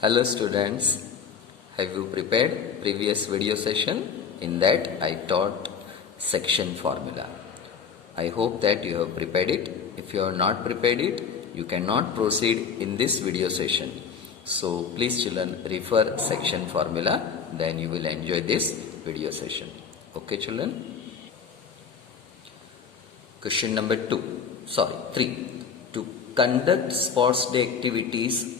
Hello students, have you prepared previous video session? In that I taught section formula. I hope that you have prepared it. If you have not prepared it, you cannot proceed in this video session. So please children refer section formula, then you will enjoy this video session. Okay children? Question number 3. To conduct sports day activities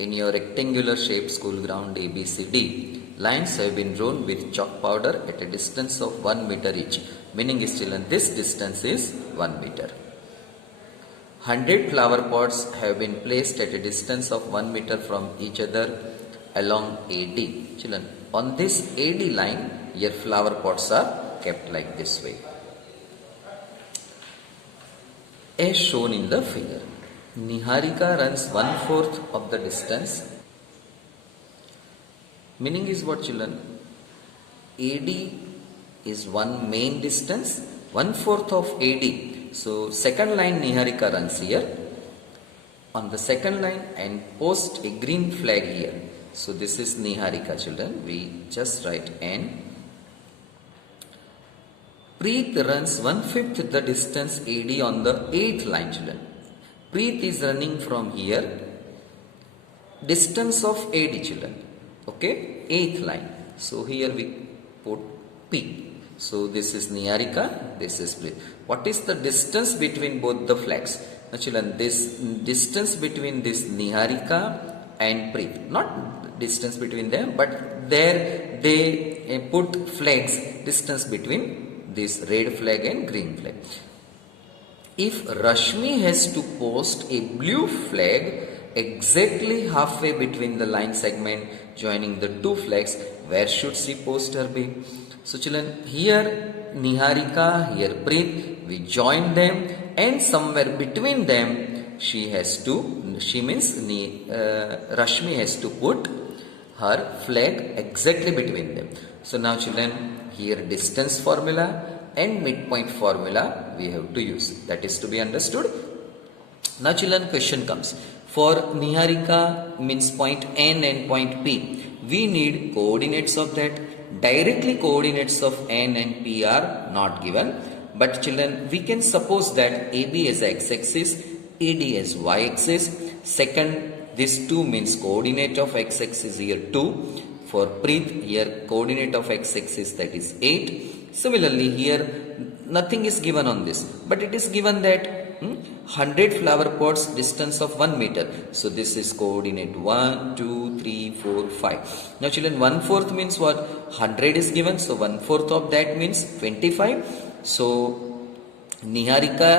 in your rectangular shaped school ground ABCD, lines have been drawn with chalk powder at a distance of 1 meter each. Meaning is children, this distance is 1 meter. 100 flower pots have been placed at a distance of 1 meter from each other along AD. Children, on this AD line, your flower pots are kept like this way, as shown in the figure. Niharika runs 1/4 of the distance. Meaning is what children? AD is one main distance, 1/4 of AD. So second line Niharika runs here on the second line and post a green flag here. So this is Niharika children. We just write N. Preet runs 1/5 the distance AD on the 8th line children. Preet is running from here, distance of AD children, okay, 8th line. So here we put P. So this is Niharika, this is Preet. What is the distance between both the flags? Now children, this distance between this Niharika and Preet, not distance between them, but there they put flags, distance between this red flag and green flag. If Rashmi has to post a blue flag exactly halfway between the line segment joining the two flags, where should she post her be? So children, here Niharika, here Preet, we join them, and somewhere between them Rashmi has to put her flag exactly between them. So now children, here distance formula and midpoint formula we have to use. That is to be understood. Now children, question comes. For Niharika means point N and point P, we need coordinates of that. Directly coordinates of N and P are not given. But children, we can suppose that AB as x-axis, AD as y-axis. Second, this 2 means coordinate of x-axis here 2. For Preet, here coordinate of x-axis, that is 8. Similarly, here nothing is given on this, but it is given that 100 flower pots distance of 1 meter. So this is coordinate 1, 2, 3, 4, 5. Now children, 1/4 means what? 100 is given, so 1/4 of that means 25. So Niharika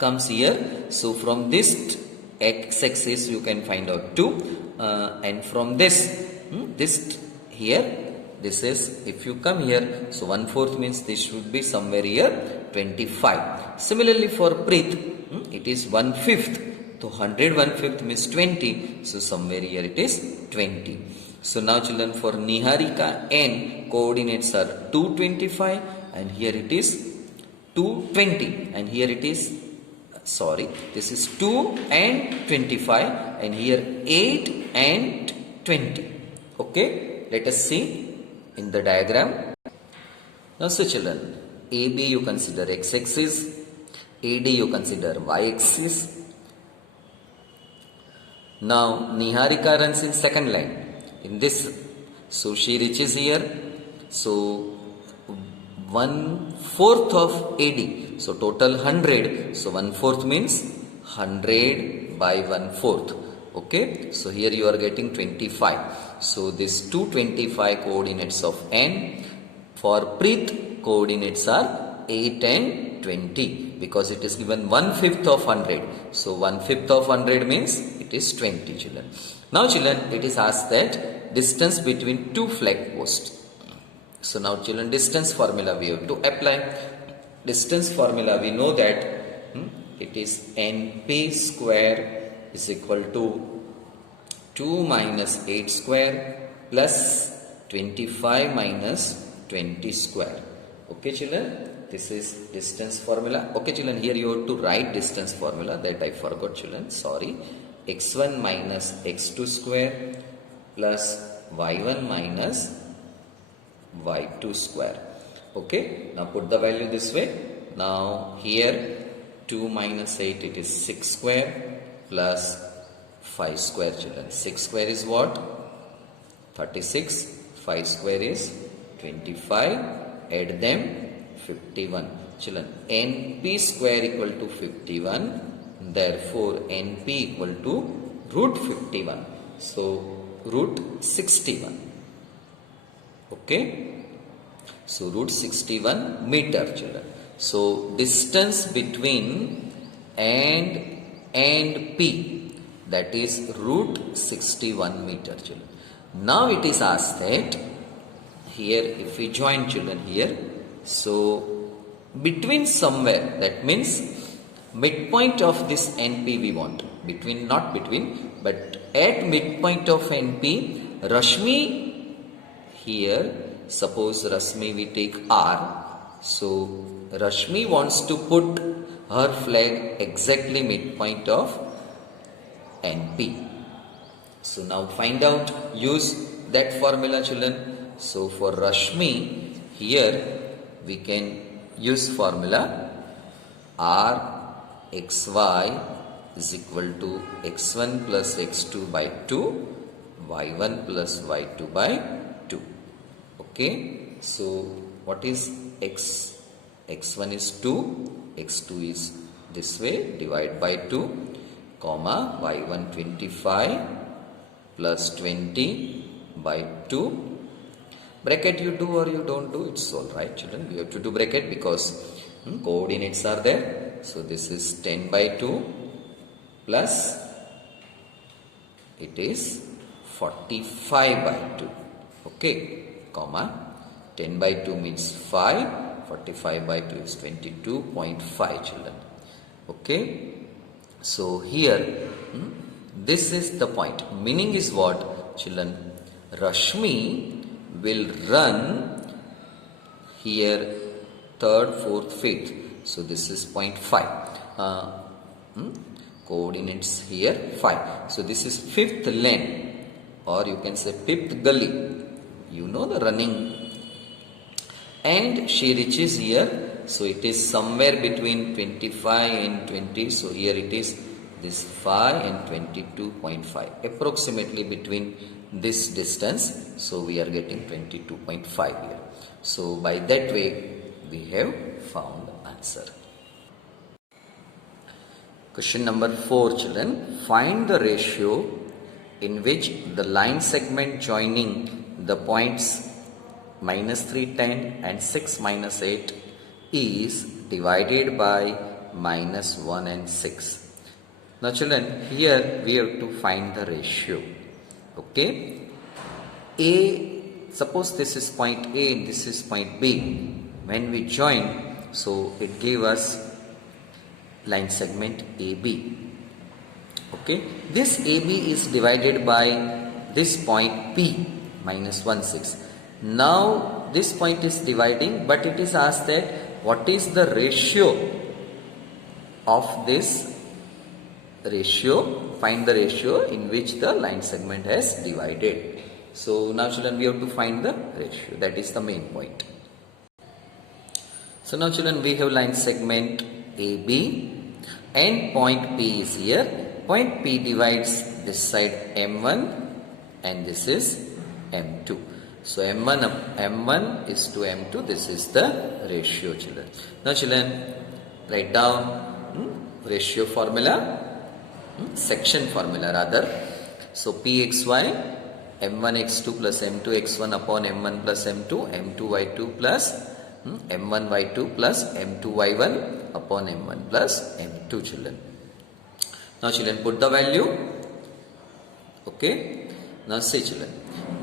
comes here. So from this x-axis you can find out 2, and from this here, this is, if you come here, so 1/4 means this should be somewhere here 25. Similarly for Preet, it is 1/5. So 100 1/5 means 20. So somewhere here it is 20. So now children, for Niharika N, coordinates are 225, and here it is 220, and here it is, this is 2 and 25, and here 8 and 20. Okay, let us see in the diagram. Now so children, AB you consider x-axis, AD you consider y-axis. Now Niharika runs in second line in this, so she reaches here, so 1/4 of AD, so total 100, so 1/4 means 100 by 1/4. Okay, so here you are getting 25. So this 225 coordinates of N. For Preet, coordinates are 8 and 20, because it is given 1/5 of 100. So 1/5 of 100 means it is 20 children. Now children, it is asked that distance between two flag posts. So now children, distance formula we have to apply. Distance formula we know that it is NP square is equal to 2 minus 8 square plus 25 minus 20 square. Okay children, this is distance formula. Okay children, here you have to write distance formula, that I forgot children, sorry. x1 minus x2 square plus y1 minus y2 square. Okay, now put the value this way. Now here 2 minus 8, it is 6 square plus 5 square, children. 6 square is what? 36. 5 square is 25. Add them, 51. Children, np square equal to 51. Therefore, np equal to root 51. So, root 61. Okay. So, root 61 meter, children. So, distance between and P, that is root 61 meter, children. Now, it is asked that here, if we join, children, here, so between somewhere, that means midpoint of this NP we want. Between, not between, but at midpoint of NP, Rashmi here, suppose Rashmi we take R. So Rashmi wants to put her flag exactly midpoint of NP. So now find out, use that formula, children. So for Rashmi, here we can use formula R xy is equal to x1 plus x2 by 2, y1 plus y2 by 2. Okay, so what is x? X1 is 2, x2 is this way, divide by 2, comma, y1 25 plus 20 by 2. Bracket you do or you don't do, it's all right, children. We have to do bracket because coordinates are there. So this is 10 by 2 plus it is 45 by 2. Okay, comma, 10 by 2 means 5, 45 by 2 is 22.5, children. Okay, so here this is the point. Meaning is what, children? Rashmi will run here 3rd, 4th, 5th. So this is 0.5. Coordinates here 5. So this is 5th lane, or you can say 5th gully. You know the running. And she reaches here. So it is somewhere between 25 and 20. So here it is this 5 and 22.5. Approximately between this distance. So we are getting 22.5 here. So by that way we have found answer. Question number 4, children. Find the ratio in which the line segment joining the points minus 3, 10 and 6, minus 8 is divided by minus 1 and 6. Now children, here we have to find the ratio. Okay, A, suppose this is point A and this is point B. When we join, so it gave us line segment AB. Okay, this AB is divided by this point P, minus 1, 6. Now this point is dividing, but it is asked that what is the ratio of this ratio? Find the ratio in which the line segment has divided. So now children, we have to find the ratio. That is the main point. So now children, we have line segment AB and point P is here. Point P divides this side M1 and this is M2. So M1 is to M2. This is the ratio, children. Now children, write down ratio formula, section formula rather. So Pxy, M1x2 plus M2x1 upon M1 plus M2, M2y2 plus M1y2 plus M2y1 upon M1 plus M2, children. Now children, put the value. Okay. Now say children,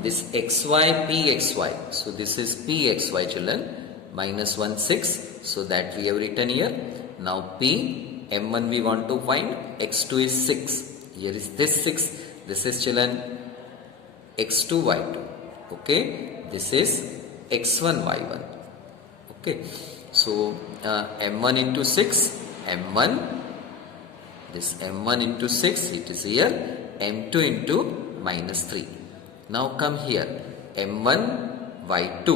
this xy, pxy. So this is pxy, children, minus 1, 6. So that we have written here. Now p, M1 we want to find, x2 is 6. Here is this 6. This is children x2, y2. Okay. This is x1, y1. Okay. So M1 into 6, M1, this M1 into 6, it is here, M2 into minus 3. Now come here, m1 y2.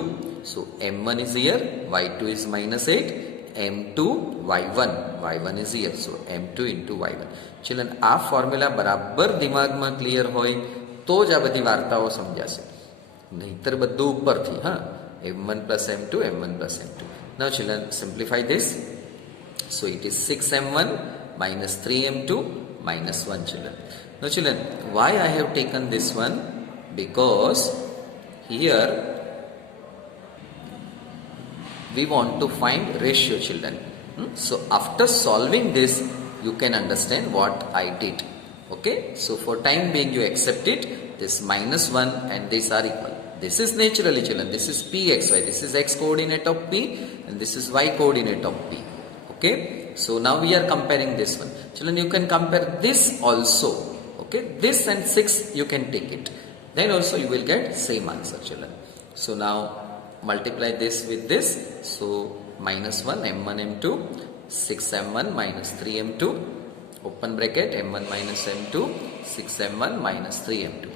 So m1 is here, y2 is minus 8, m2 y1 is here. So m2 into y1. Children આ formula બરાબર દિમાગમાં clear હોય તો જ આ બધી વાર્તાઓ સમજાશે, નહીતર બધું ઉપરથી. હા, m1 plus m2, m1 plus m2. Now children, simplify this. So it is 6m1 minus 3m2 minus 1, children. Now children, why I have taken this one? Because here we want to find ratio, children. So after solving this, you can understand what I did. Okay, so for time being you accept it, this minus 1 and these are equal. This is naturally, children, this is pxy, this is x coordinate of p and this is y coordinate of p. Okay, so now we are comparing this one. Children, you can compare this also. Okay, this and 6 you can take it, then also you will get same answer, children. So now multiply this with this. So minus 1 m1 m2, 6m1 minus 3m2, open bracket, m1 minus m2, 6m1 minus 3m2.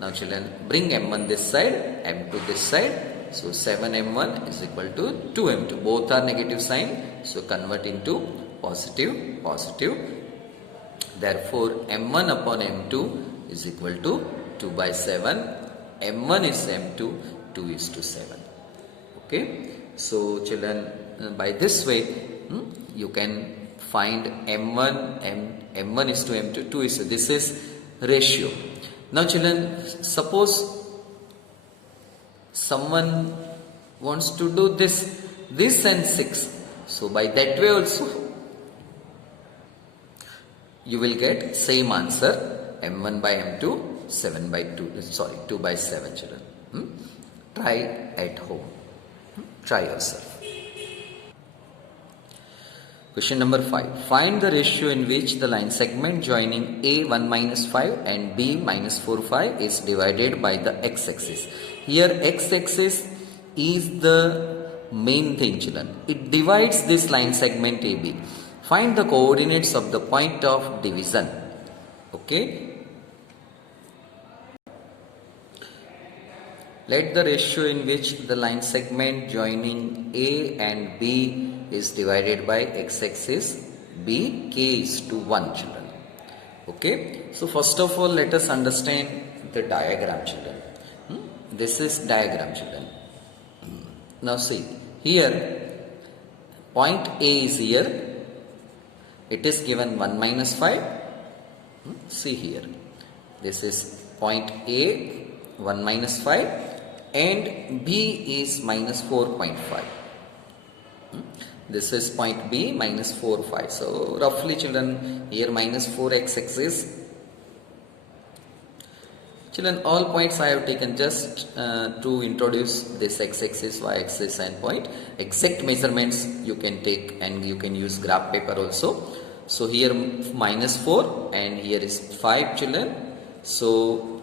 Now children, bring m1 this side, m2 this side. So 7m1 is equal to 2m2. Both are negative sign, so convert into positive, positive. Therefore m1 upon m2 is equal to 2 by 7. m1 is m2, 2 is to 7. Okay, so children, by this way you can find m1 m1 is to m2, 2 is to, this is ratio. Now children, suppose someone wants to do this and 6, so by that way also you will get same answer, m1 by m2, 7 by 2, sorry 2 by 7, children. Try at home, try yourself. Question number 5. Find the ratio in which the line segment joining A 1 minus 5 and B minus 4 5 is divided by the x-axis. Here x-axis is the main thing, children. It divides this line segment AB. Find the coordinates of the point of division. Okay. Let the ratio in which the line segment joining A and B is divided by x-axis be k is to 1, children. Okay, so first of all let us understand the diagram, children. This is diagram, children. Now see, here point A is here, it is given 1 minus 5. See here, this is point A 1 minus 5 and B is minus 4.5. This is point B minus 4 5. So roughly, children, here minus 4 x-axis. Children, all points I have taken just to introduce this x-axis, y-axis and point. Exact measurements you can take and you can use graph paper also. So here minus 4 and here is 5, children. So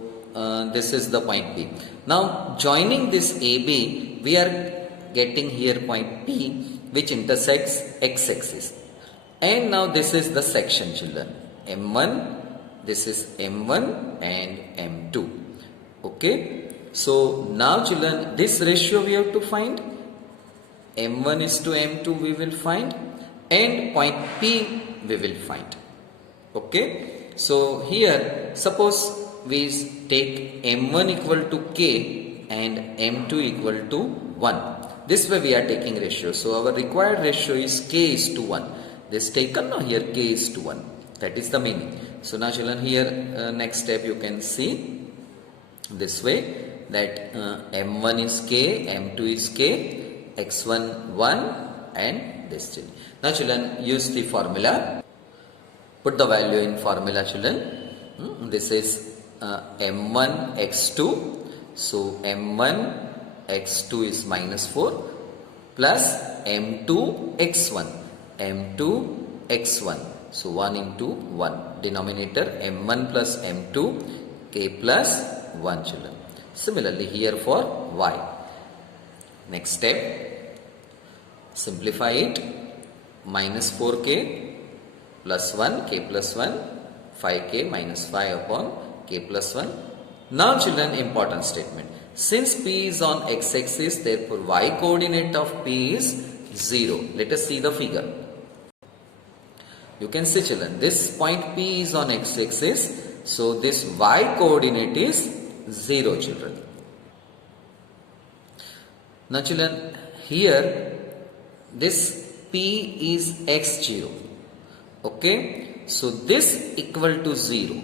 this is the point B. Now joining this AB, we are getting here point P which intersects x-axis. And now this is the section, children. M1, this is M1 and M2. Okay. So now children, this ratio we have to find. M1 is to M2 we will find and point P we will find. Okay. So here suppose we take M1 equal to K and M2 equal to 1. This way we are taking ratio. So our required ratio is k is to 1. This taken now, here k is to 1. That is the meaning. So now children, here next step you can see this way that m1 is k, m2 is k, x1 1 and this children. Now children, use the formula. Put the value in formula, children. This is m1 x2. So m1 x2 is minus 4 plus m2 x1, m2 x1. So 1 into 1. Denominator m1 plus m2, k plus 1, children. Similarly here for y. Next step, simplify it. Minus 4k plus 1, k plus 1, 5k minus 5 upon k plus 1. Now children, important statement. Since P is on x-axis, therefore y coordinate of P is 0. Let us see the figure. You can see children, this point P is on x-axis, so this y coordinate is 0 children. Now children, here this P is x0. Okay, so this equal to 0.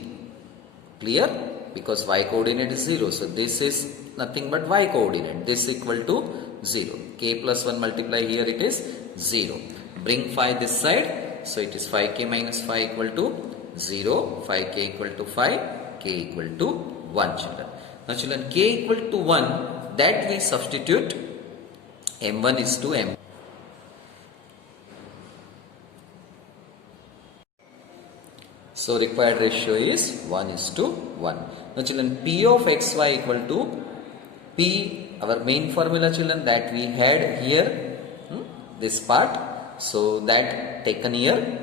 Clear? Because y coordinate is 0, so this is nothing but y coordinate. This equal to 0. K plus 1 multiply, here it is 0. Bring 5 this side, so it is 5k minus 5 equal to 0. 5k equal to 5, k equal to 1 children. Now children, k equal to 1, that we substitute m1 is to m. So required ratio is 1 is to 1. Now children, P of xy equal to P, our main formula children that we had here, this part. So that taken here.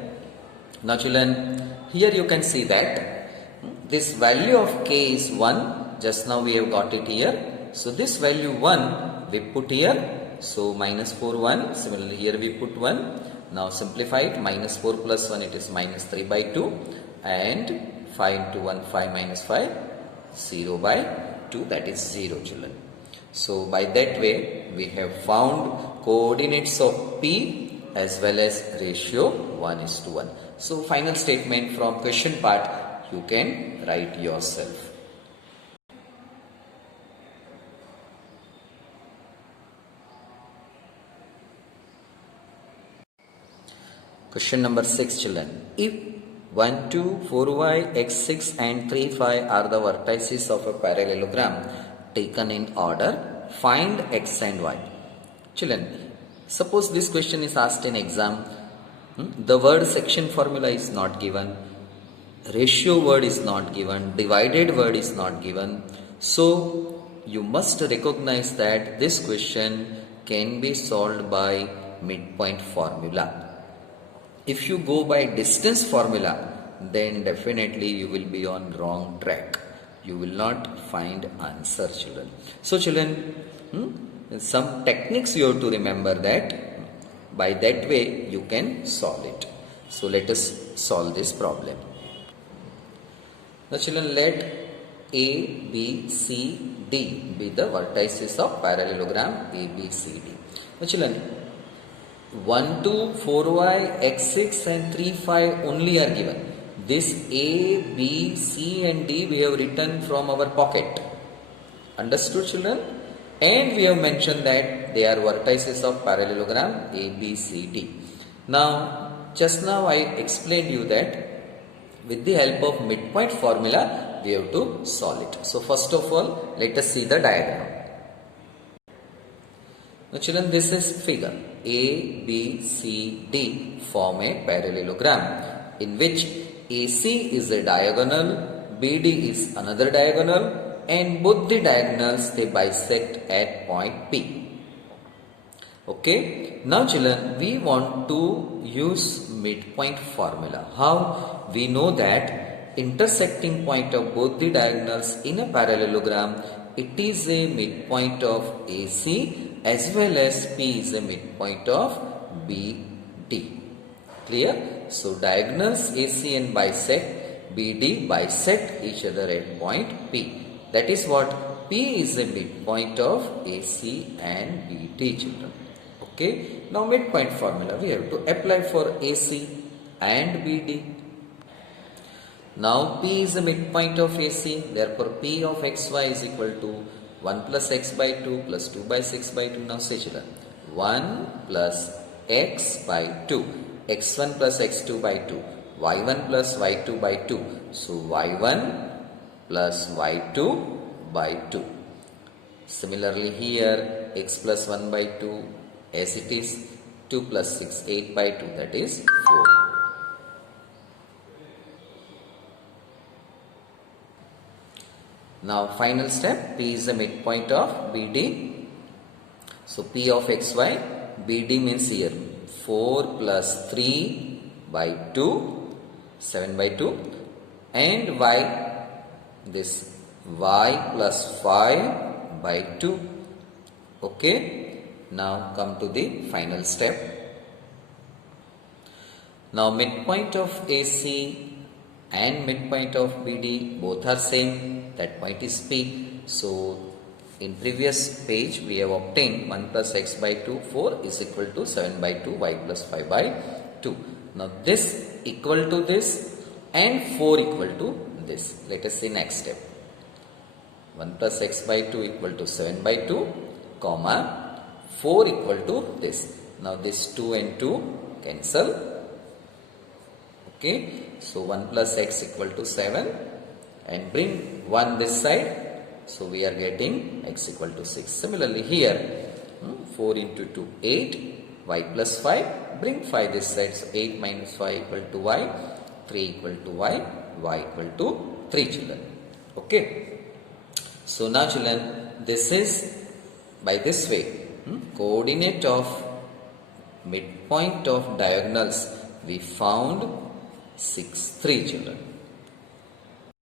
Now children, here you can see that this value of k is 1. Just now we have got it here. So this value 1 we put here. So minus 4 1. Similarly here we put 1. Now simplify it. Minus 4 plus 1, it is minus 3 by 2. And 5 into 1, 5 minus 5, 0 by 2, that is 0 children. So by that way we have found coordinates of P as well as ratio 1 is to 1. So final statement from question part you can write yourself. Question number 6 children. If 1, 2, 4y, x6 and 3, 5 are the vertices of a parallelogram taken in order, find x and y. Children, suppose this question is asked in exam, the word section formula is not given, ratio word is not given, divided word is not given. So you must recognize that this question can be solved by midpoint formula. If you go by distance formula, then definitely you will be on wrong track. You will not find answer children. So children, some techniques you have to remember that by that way you can solve it. So let us solve this problem. Now children, let A, B, C, D be the vertices of parallelogram A, B, C, D. Now children, 1, 2, 4y, x6 and 3, 5 only are given. This A, B, C and D we have written from our pocket. Understood children? And we have mentioned that they are vertices of parallelogram A, B, C, D. Now, just now I explained you that with the help of midpoint formula we have to solve it. So first of all, let us see the diagram. Now children, this is figure. A, B, C, D form a parallelogram in which AC is a diagonal, BD is another diagonal, and both the diagonals they bisect at point P. Okay. Now children, we want to use midpoint formula. How? We know that intersecting point of both the diagonals in a parallelogram, it is a midpoint of AC as well as P is a midpoint of BD. Clear? So diagonals AC and bisect, BD bisect each other at point P. That is what P is a midpoint of AC and BD children. Okay. Now midpoint formula we have to apply for AC and BD. Now P is a midpoint of AC, therefore P of xy is equal to 1 plus x by 2 plus 2 by 6 by 2. Now say children, 1 plus x by 2, x1 plus x2 by 2, y1 plus y2 by 2. So y1 plus y2 by 2. Similarly here, x plus 1 by 2 as it is, 2 plus 6, 8 by 2, that is 4. Now final step, P is the midpoint of BD. So P of xy, BD means here 4 plus 3 by 2, 7 by 2, and y, this y plus 5 by 2. Okay. Now come to the final step. Now midpoint of AC and midpoint of BD both are same. That point is P. So in previous page we have obtained 1 plus x by 2, 4 is equal to 7 by 2, y plus 5 by 2. Now this equal to this and 4 equal to this. Let us see next step. 1 plus x by 2 equal to 7 by 2, comma 4 equal to this. Now this 2 and 2 cancel. Okay, so 1 plus x equal to 7 and bring 1 this side. So we are getting x equal to 6. Similarly here, 4 into 2, 8, y plus 5, bring 5 this side. So 8 minus 5 equal to y, 3 equal to y, y equal to 3 children. Okay. So now children, this is by this way, coordinate of midpoint of diagonals we found 6, 3 children.